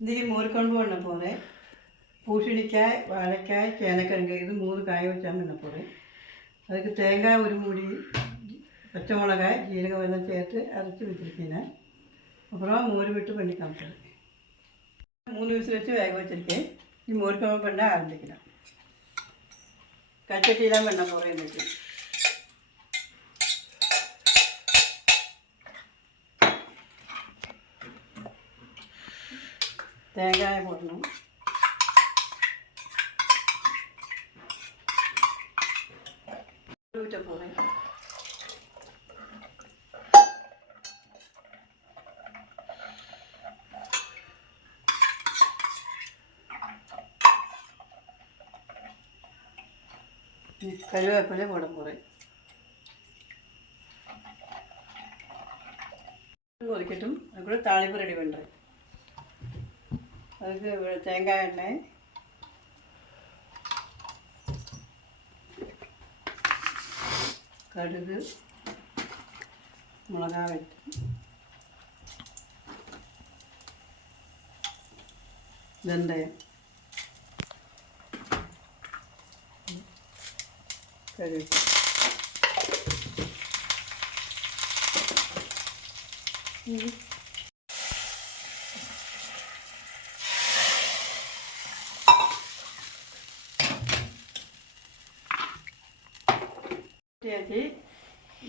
ഇതിൽ മോരിക്കൊമ്പ് பண்ண போகிறேன். பூசணிக்காய், வாழைக்காய், சேனக்கிழங்கு இது 3 காய வச்சா பண்ண போகிறேன். அதுக்கு தேங்காய் ஒரு மூடி, பச்சை மிளகாய், ஜீரகம் எல்லாம் சேர்த்து அரைச்சி வச்சுருக்கேன். அப்புறம் மோர் விட்டு பண்ணி காமிக்கிறேன். 3 விசில் வச்சு வேக வச்சுருக்கேன். இது மோரிக்கொம்பு பண்ண ஆரம்பிக்கலாம். கச்சட்டிலாம் பண்ண போகிறேன். இன்றைக்கி தேங்காயை போடணும். ஊற்ற போகிறேன். கருவேப்பிலை போட போகிறேன். கொதிக்கட்டும். அது கூட தாளிப்பு ரெடி பண்ணுறேன். அதுக்கு தேங்காய் எண்ணெய், கடுகு, மிளகாய் வெட்டு, வெந்தயம், கருவேப்பிலை.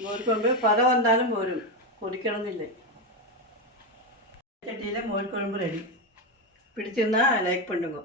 മോരിക്കൊമ്പ് പദം വന്നാലും പോരും, കൊതിക്കണമെന്നില്ല. ചട്ടിയിൽ മോരിക്കൊമ്പ് റെഡി. പിടിച്ചിരുന്നാൽ ലൈക്ക് பண்ணுங்க.